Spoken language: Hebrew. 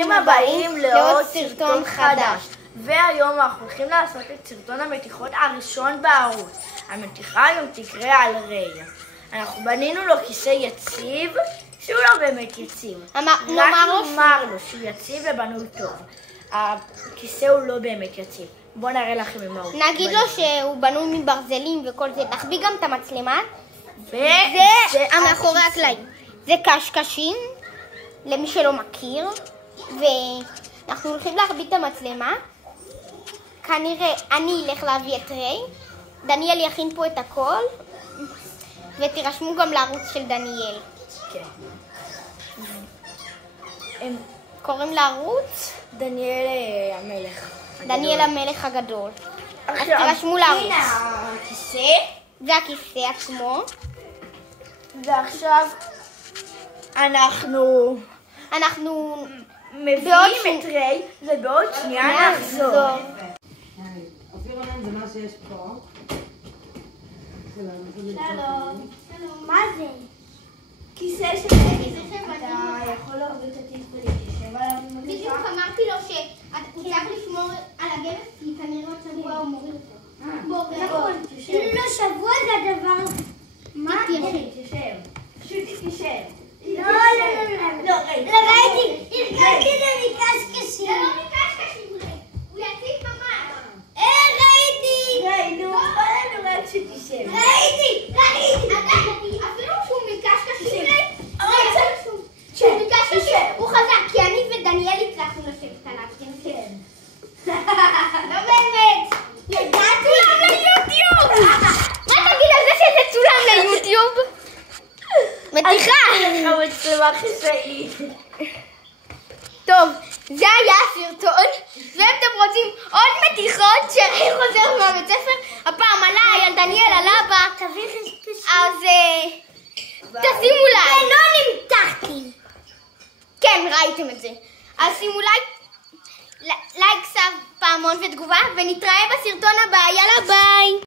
ברוכים הבאים לעוד סרטון חדש. והיום אנחנו הולכים לעשות את סרטון המתיחות הראשון בערוץ. המתיחה היום תקרה על ריי. אנחנו בנינו לו כיסא יציב, שהוא לא באמת יציב. רק נאמר לו שהוא יציב ובנוי טוב. הכיסא הוא לא באמת יציב. בואו נראה לכם עם מה. נגיד לו שהוא בנוי מברזלים וכל זה. נחביא גם את המצלמה. זה מאחורי הקלעים. זה קשקשים, למי שלא מכיר. ואנחנו הולכים להחביא את המצלמה. כנראה אני אלך להביא את ריי. דניאל יכין פה את הכל. ותירשמו גם לערוץ של דניאל. כן. הם קוראים לערוץ? דניאל המלך. דניאל המלך הגדול. אז תירשמו לערוץ. הנה הכיסא. זה הכיסא עצמו. ועכשיו אנחנו מביאים את ריי, ובעוד שנייה נחזור. אופיר ענן זה מה שיש פה. שלום. מה זה? כיסא של אתה יכול להוריד את התיק ולהתיישב עליו. בדיוק אמרתי לו שהוא צריך לשמור על הגבס, כי כנראה עוד שבוע הוא מוריד אותו. נכון. לא שבוע זה הדבר. מה? תתיישב. פשוט תתיישב. לא, ראיתי, הרגשתי את זה מקשקשים. זה לא מקשקשים, הוא יציב ממש. ראיתי. ראינו, בואו נראה שתשב. ראיתי. אפילו שהוא מקשקשים, שהוא מקשקשים, הוא חזק, כי אני ודניאל הצלחנו לשבת עליו. כן. לא באמת. צולם ליוטיוב. מה תגיד על זה שזה צולם ליוטיוב? מתיחה! המצלמה חיסאית. טוב, זה היה הסרטון, ואם אתם רוצים עוד מתיחות שריי חוזר מהבית ספר, הפעם עליי, על דניאל, על אבא, אז תשימו לייק. ולא נמתחתי. כן, ראיתם את זה. אז שימו לייק, סאב, פעמון ותגובה, ונתראה בסרטון הבא. יאללה ביי!